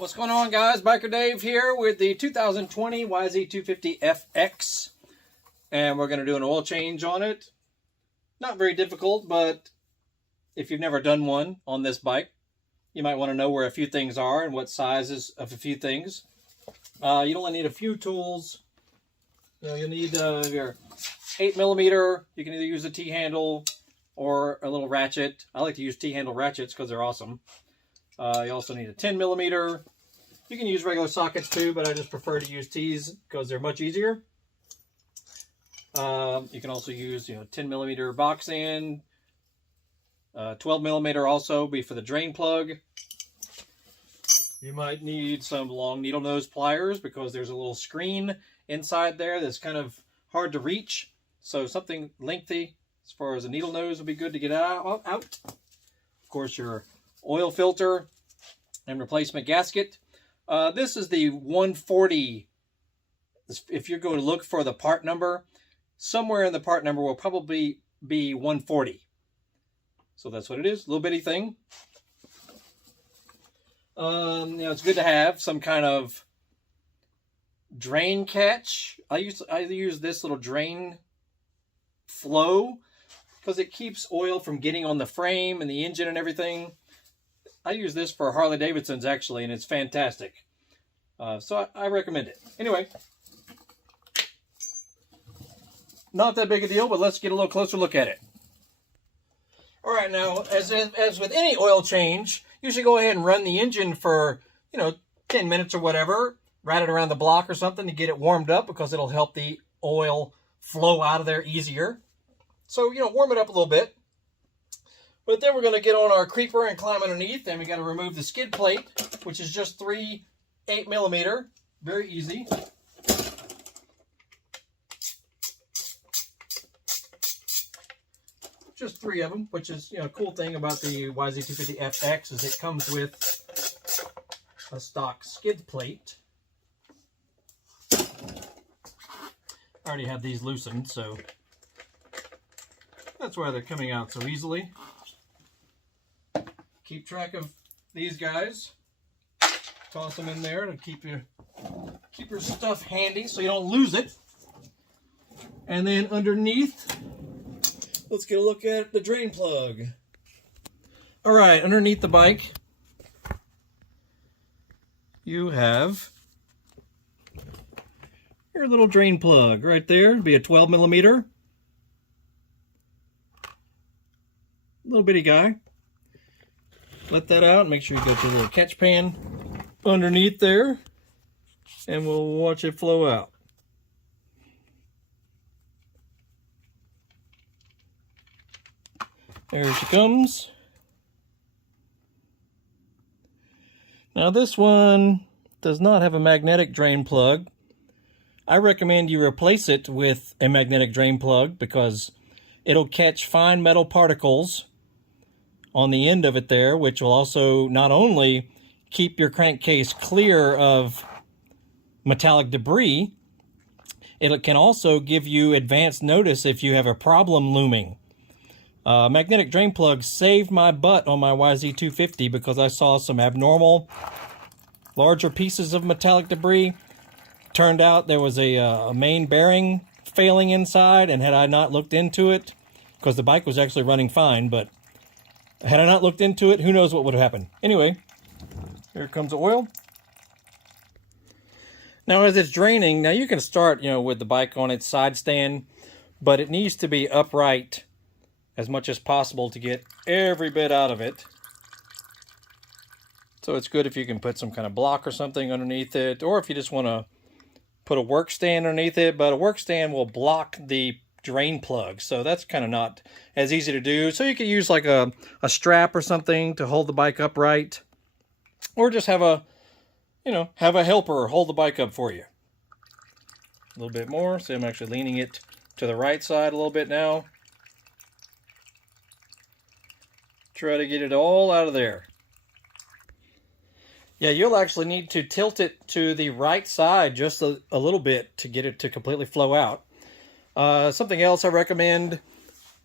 What's going on, guys? Biker Dave here with the 2020 YZ250FX, and we're going to do an oil change on it. Not very difficult, but if you've never done one on this bike, you might want to know where a few things are and what sizes of a few things. You only need a few tools. You'll need your 8mm. You can either use a T-handle or a little ratchet. I like to use T-handle ratchets because they're awesome. You also need a 10mm. You can use regular sockets too, but I just prefer to use T's because they're much easier. You can also use 10mm box end. 12mm also be for the drain plug. You might need some long needle nose pliers because there's a little screen inside there that's kind of hard to reach. So something lengthy as far as a needle nose would be good to get out. Of course, your oil filter and replacement gasket. This is the 140. If you're going to look for the part number, somewhere in the part number will probably be 140. So that's what it is, a little bitty thing. It's good to have some kind of drain catch. I use this little drain flow because it keeps oil from getting on the frame and the engine and everything. I use this for Harley Davidsons actually, and it's fantastic. So I recommend it. Anyway, not that big a deal, but let's get a little closer look at it. All right, now, as with any oil change, you should go ahead and run the engine for, 10 minutes or whatever. Ride it around the block or something to get it warmed up because it'll help the oil flow out of there easier. So, warm it up a little bit. But then we're going to get on our creeper and climb underneath, and we got to remove the skid plate, which is just 3 8mm. Very easy. Just 3 of them, which is, a cool thing about the YZ250FX is it comes with a stock skid plate. I already have these loosened, so that's why they're coming out so easily. Keep track of these guys. Toss them in there to keep your stuff handy so you don't lose it. And then underneath, let's get a look at the drain plug. All right, underneath the bike, you have your little drain plug right there. It'd be a 12mm. Little bitty guy. Let that out and make sure you got your little catch pan underneath there, and we'll watch it flow out. There she comes. Now this one does not have a magnetic drain plug. I recommend you replace it with a magnetic drain plug because it'll catch fine metal particles on the end of it there, which will also not only keep your crankcase clear of metallic debris, it can also give you advance notice if you have a problem looming. Magnetic drain plugs saved my butt on my YZ250 because I saw some abnormal, larger pieces of metallic debris. Turned out there was a main bearing failing inside, and had I not looked into it, because the bike was actually running fine, but had I not looked into it, who knows what would have happened. Anyway, here comes the oil. Now as it's draining, now you can start, with the bike on its side stand, but it needs to be upright as much as possible to get every bit out of it. So it's good if you can put some kind of block or something underneath it, or if you just want to put a work stand underneath it, but a work stand will block the drain plug, so that's kind of not as easy to do. So you could use like a strap or something to hold the bike upright, or just have a helper hold the bike up for you. A little bit more. So I'm actually leaning it to the right side a little bit now. Try to get it all out of there. Yeah, you'll actually need to tilt it to the right side just a little bit to get it to completely flow out. Something else I recommend,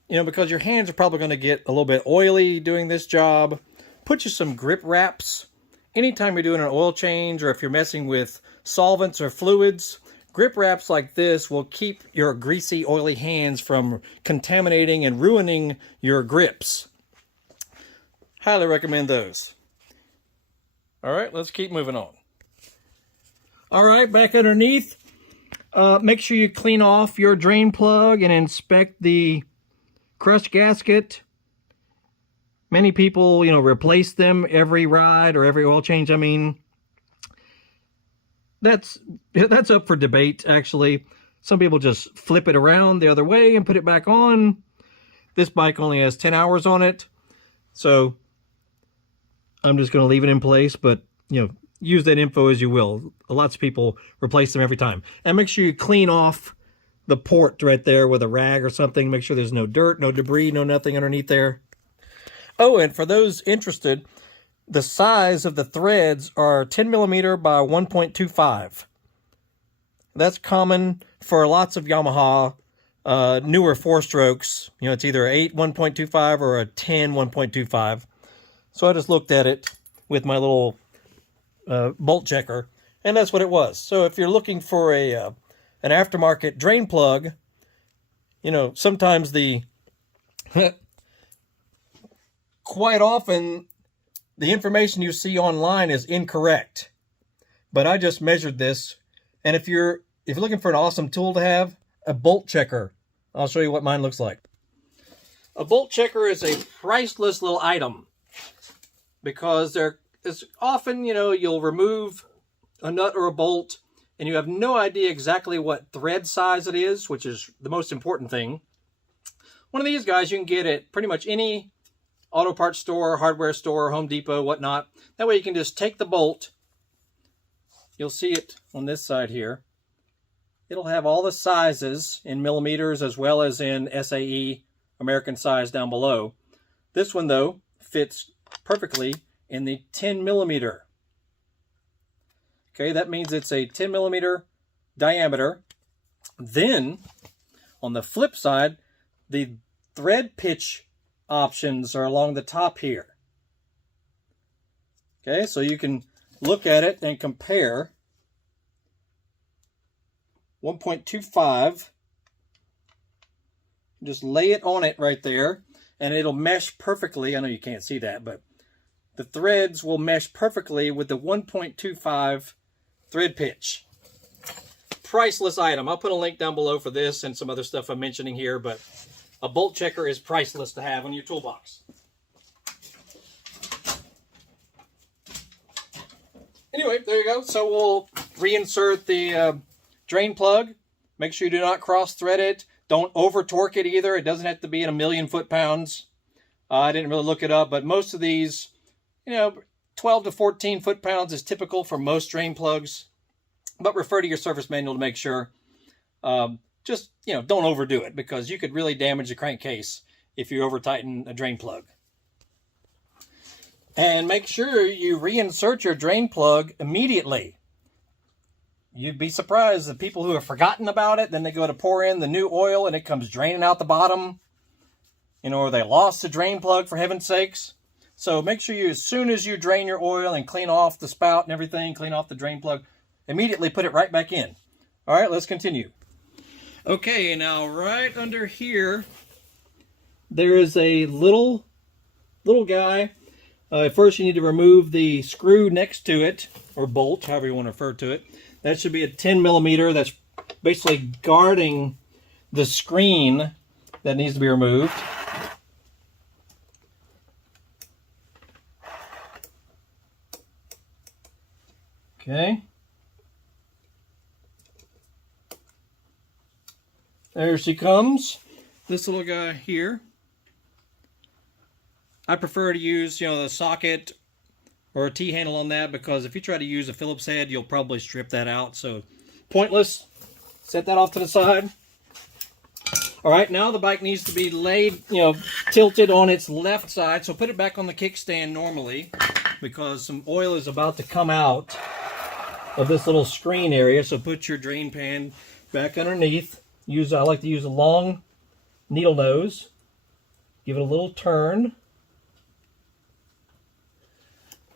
because your hands are probably going to get a little bit oily doing this job, put you some grip wraps anytime you're doing an oil change or if you're messing with solvents or fluids, grip wraps like this will keep your greasy, oily hands from contaminating and ruining your grips. Highly recommend those. All right, let's keep moving on. All right, back underneath. Make sure you clean off your drain plug and inspect the crush gasket. Many people, replace them every ride or every oil change. I mean, that's up for debate, actually. Some people just flip it around the other way and put it back on. This bike only has 10 hours on it, so I'm just going to leave it in place, but, use that info as you will. Lots of people replace them every time. And make sure you clean off the port right there with a rag or something. Make sure there's no dirt, no debris, no nothing underneath there. Oh, and for those interested, the size of the threads are 10 millimeter by 1.25. That's common for lots of Yamaha newer four-strokes. It's either 8 1.25 or a 10 1.25. So I just looked at it with my little bolt checker, and that's what it was. So if you're looking for an aftermarket drain plug, sometimes quite often the information you see online is incorrect. But I just measured this, and if you're looking for an awesome tool to have, a bolt checker. I'll show you what mine looks like. A bolt checker is a priceless little item because there is often, you'll remove a nut or a bolt and you have no idea exactly what thread size it is, which is the most important thing. One of these guys you can get at pretty much any auto parts store, hardware store, Home Depot, whatnot. That way you can just take the bolt. You'll see it on this side here. It'll have all the sizes in millimeters as well as in SAE, American size, down below. This one, though, fits perfectly in the 10 millimeter. Okay, that means it's a 10 millimeter diameter. Then, on the flip side, the thread pitch options are along the top here. Okay, so you can look at it and compare. 1.25. Just lay it on it right there, and it'll mesh perfectly. I know you can't see that, but the threads will mesh perfectly with the 1.25 thread pitch. Priceless item. I'll put a link down below for this and some other stuff I'm mentioning here, but a bolt checker is priceless to have on your toolbox. Anyway, there you go. So we'll reinsert the drain plug. Make sure you do not cross-thread it. Don't over-torque it either. It doesn't have to be in 1,000,000 foot-pounds. I didn't really look it up, but most of these, 12 to 14 foot-pounds is typical for most drain plugs. But refer to your service manual to make sure. Just, don't overdo it because you could really damage the crankcase if you over-tighten a drain plug. And make sure you reinsert your drain plug immediately. You'd be surprised the people who have forgotten about it, then they go to pour in the new oil and it comes draining out the bottom. Or they lost the drain plug, for heaven's sakes. So make sure you, as soon as you drain your oil and clean off the spout and everything, clean off the drain plug, immediately put it right back in. All right, let's continue. Okay, now right under here, there is a little guy. First, you need to remove the screw next to it, or bolt, however you want to refer to it. That should be a 10 millimeter. That's basically guarding the screen that needs to be removed. Okay. There she comes. This little guy here. I prefer to use, the socket or a T-handle on that because if you try to use a Phillips head, you'll probably strip that out. So, pointless. Set that off to the side. All right, now the bike needs to be laid, tilted on its left side. So put it back on the kickstand normally because some oil is about to come out of this little screen area. So put your drain pan back underneath. I like to use a long needle nose. Give it a little turn.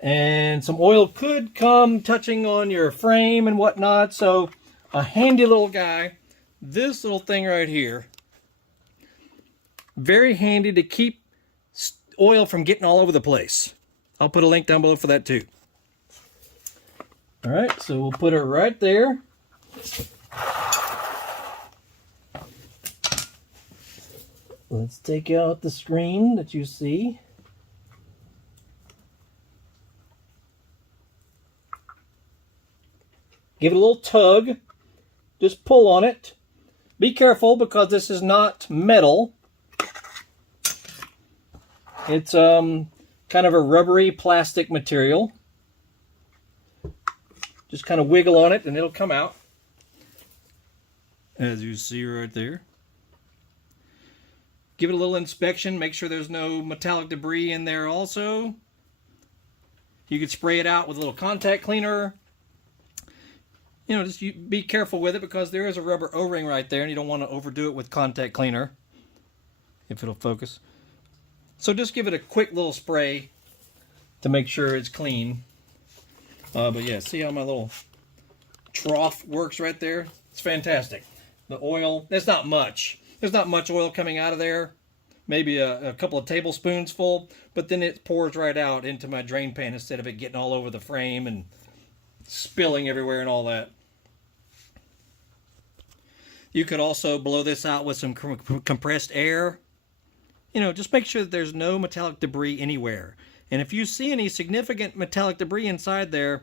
And some oil could come touching on your frame and whatnot. So a handy little guy, this little thing right here, very handy to keep oil from getting all over the place. I'll put a link down below for that too. All right, so we'll put it right there. Let's take out the screen that you see. Give it a little tug. Just pull on it. Be careful because this is not metal. It's kind of a rubbery plastic material. Just kind of wiggle on it and it'll come out. As you see right there. Give it a little inspection. Make sure there's no metallic debris in there also. You could spray it out with a little contact cleaner. You know, just be careful with it because there is a rubber O-ring right there and you don't want to overdo it with contact cleaner. If it'll focus. So just give it a quick little spray to make sure it's clean. But yeah, see how my little trough works right there? It's fantastic. The oil, there's not much. There's not much oil coming out of there. Maybe a couple of tablespoons full, but then it pours right out into my drain pan instead of it getting all over the frame and spilling everywhere and all that. You could also blow this out with some compressed air. You know, just make sure that there's no metallic debris anywhere. And if you see any significant metallic debris inside there,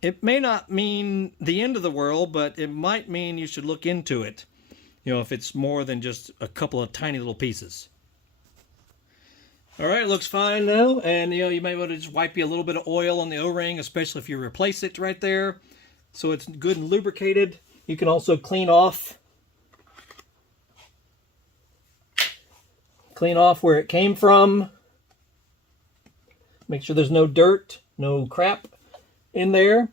it may not mean the end of the world, but it might mean you should look into it. You know, if it's more than just a couple of tiny little pieces. All right, looks fine now. And, you know, you might want to just wipe you a little bit of oil on the O-ring, especially if you replace it right there. So it's good and lubricated. You can also clean off where it came from. Make sure there's no dirt, no crap in there.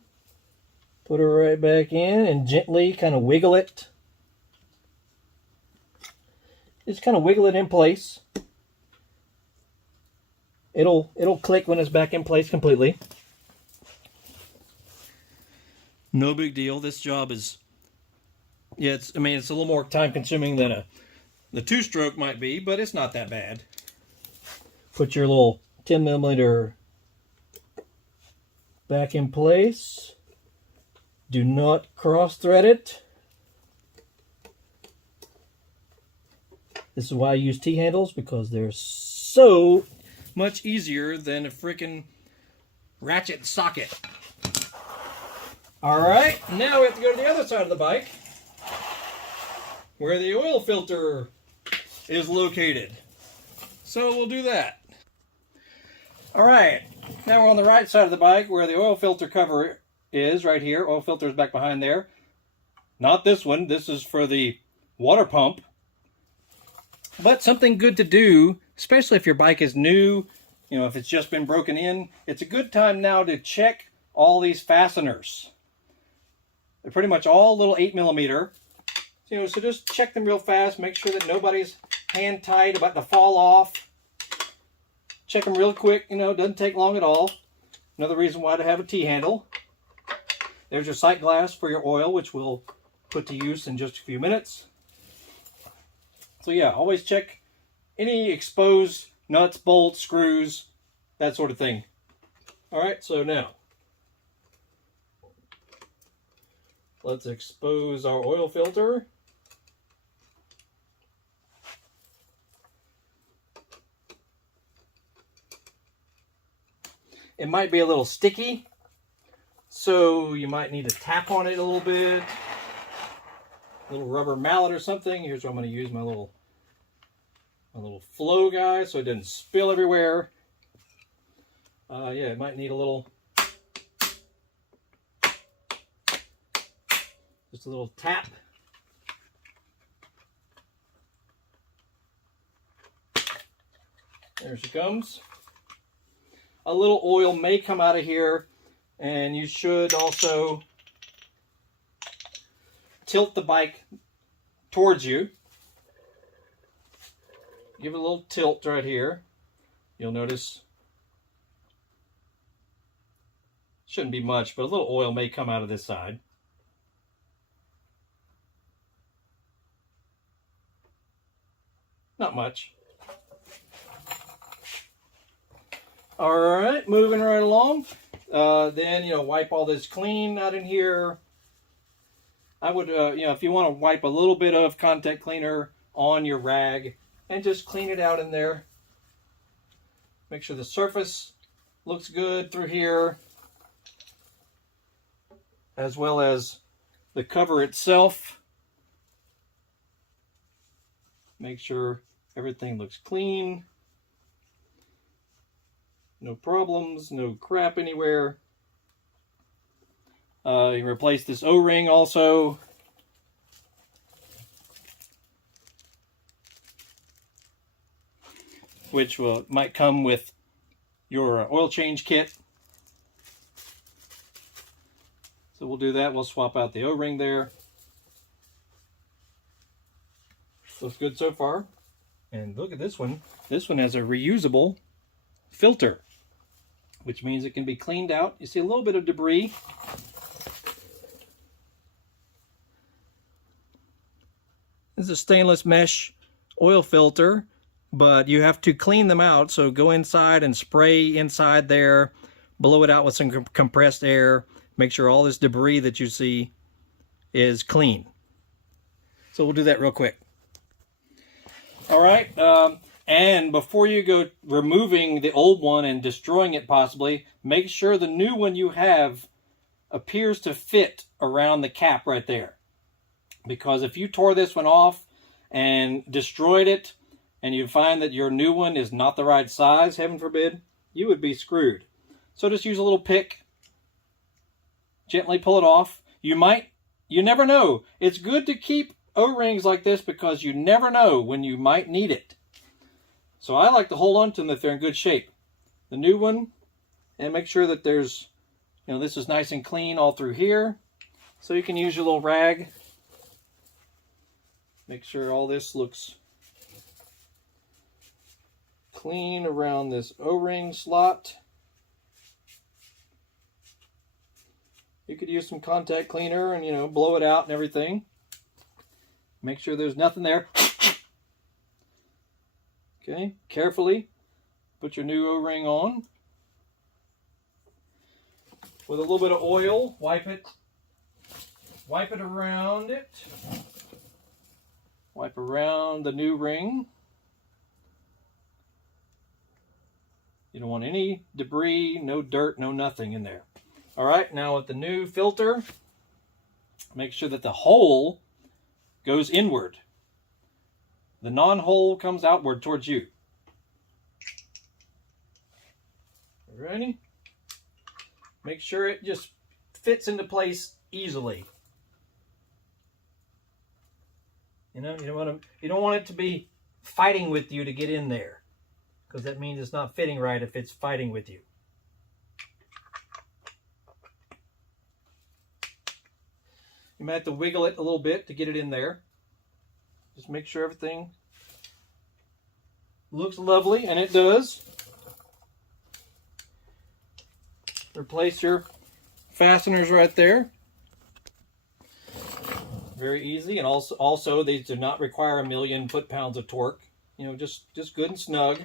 Put it right back in and gently kind of wiggle it. Just kind of wiggle it in place. It'll click when it's back in place completely. No big deal. This job is, yeah, it's a little more time consuming than the two-stroke might be, but it's not that bad. Put your little 10mm back in place. Do not cross-thread it. This is why I use T-handles, because they're so much easier than a freaking ratchet socket. Alright, now we have to go to the other side of the bike, where the oil filter is located. So we'll do that. Alright, now we're on the right side of the bike where the oil filter cover is, right here. Oil filter is back behind there. Not this one. This is for the water pump. But something good to do, especially if your bike is new, you know, if it's just been broken in, it's a good time now to check all these fasteners. They're pretty much all little 8mm. You know, so just check them real fast. Make sure that nobody's hand tight, about to fall off. Check them real quick. You know, it doesn't take long at all. Another reason why to have a T-handle. There's your sight glass for your oil, which we'll put to use in just a few minutes. So yeah, always check any exposed nuts, bolts, screws, that sort of thing. All right, so now let's expose our oil filter. It might be a little sticky, so you might need to tap on it a little bit. A little rubber mallet or something. Here's where I'm going to use my little flow guy so it doesn't spill everywhere. Yeah, it might need a little, just a little tap. There she comes. A little oil may come out of here, and you should also tilt the bike towards you. Give it a little tilt right here. You'll notice Shouldn't be much, but a little oil may come out of this side. Not much. All right, moving right along. Then, you know, wipe all this clean out in here. I would, you know, if you want to wipe a little bit of contact cleaner on your rag and just clean it out in there. Make sure the surface looks good through here, as well as the cover itself. Make sure everything looks clean. No problems, no crap anywhere. You can replace this O-ring also. Which might come with your oil change kit. So we'll do that. We'll swap out the O-ring there. Looks good so far. And look at this one. This one has a reusable filter, which means it can be cleaned out. You see a little bit of debris. This is a stainless mesh oil filter, but you have to clean them out. So go inside and spray inside there, blow it out with some compressed air, make sure all this debris that you see is clean. So we'll do that real quick. All right, and before you go removing the old one and destroying it possibly, make sure the new one you have appears to fit around the cap right there. Because if you tore this one off and destroyed it, and you find that your new one is not the right size, heaven forbid, you would be screwed. So just use a little pick, gently pull it off. You never know. It's good to keep O-rings like this because you never know when you might need it. So I like to hold on to them if they're in good shape. The new one, and make sure that there's, you know, this is nice and clean all through here. So you can use your little rag. Make sure all this looks clean around this O-ring slot. You could use some contact cleaner and, you know, blow it out and everything. Make sure there's nothing there. Okay, carefully put your new O-ring on. With a little bit of oil, wipe it around it. Wipe around the new ring. You don't want any debris, no dirt, no nothing in there. All right, now with the new filter, make sure that the hole goes inward. The non-hole comes outward towards you. Ready? Make sure it just fits into place easily. You know, you don't want it to be fighting with you to get in there, because that means it's not fitting right if it's fighting with you. You might have to wiggle it a little bit to get it in there. Just make sure everything looks lovely, and it does. Replace your fasteners right there. Very easy, and also these do not require 1,000,000 foot-pounds of torque. You know, just good and snug.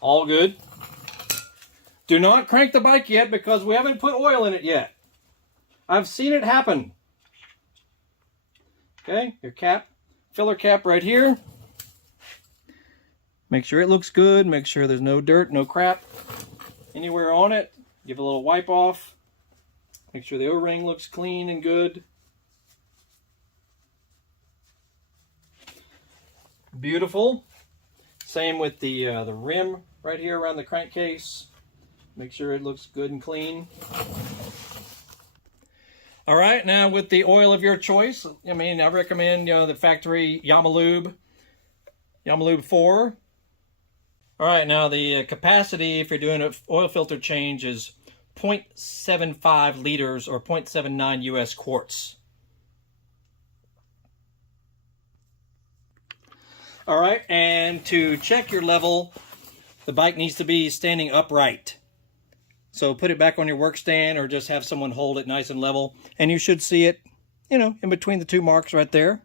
All good. Do not crank the bike yet because we haven't put oil in it yet. I've seen it happen. Okay, your cap, filler cap right here. Make sure it looks good. Make sure there's no dirt, no crap anywhere on it. Give it a little wipe off. Make sure the O-ring looks clean and good. Beautiful. Same with the rim right here around the crankcase. Make sure it looks good and clean. All right, now with the oil of your choice, I mean, I recommend, you know, the factory Yamaha 4. All right, now the capacity if you're doing an oil filter change is 0.75 liters or 0.79 US quarts. All right, and to check your level, the bike needs to be standing upright. So put it back on your work stand or just have someone hold it nice and level. And you should see it, you know, in between the two marks right there.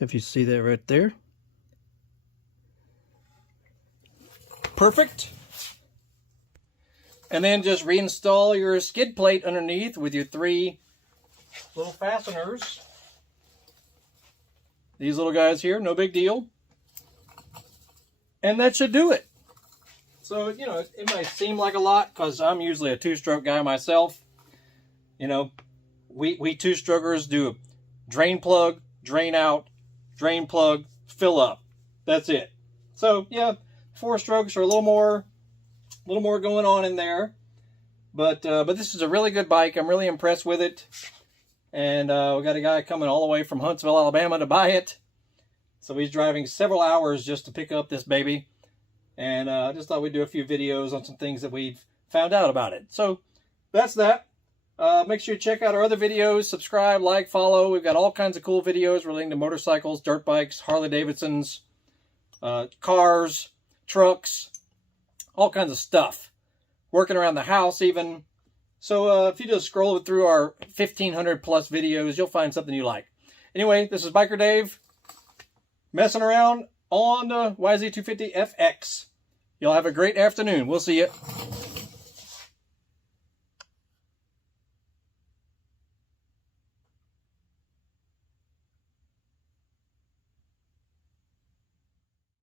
If you see that right there. Perfect. And then just reinstall your skid plate underneath with your 3 little fasteners. These little guys here, no big deal. And that should do it. So, you know, it might seem like a lot because I'm usually a 2-stroke guy myself. You know, we 2-strokers do drain plug, drain out, drain plug, fill up. That's it. So, yeah, 4 strokes are a little more going on in there. But this is a really good bike. I'm really impressed with it. And we got a guy coming all the way from Huntsville, Alabama to buy it. So he's driving several hours just to pick up this baby. And I just thought we'd do a few videos on some things that we've found out about it. So that's that. Make sure you check out our other videos. Subscribe, like, follow. We've got all kinds of cool videos relating to motorcycles, dirt bikes, Harley-Davidsons, cars, trucks, all kinds of stuff. Working around the house even. So if you just scroll through our 1,500 plus videos, you'll find something you like. Anyway, this is Biker Dave messing around on the YZ250FX. Y'all have a great afternoon. We'll see you.